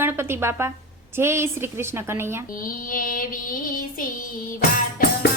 ગણપતિ બાપા. જય શ્રી કૃષ્ણ કનૈયા. એવી સી વાત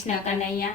કૃષ્ણ કનૈયા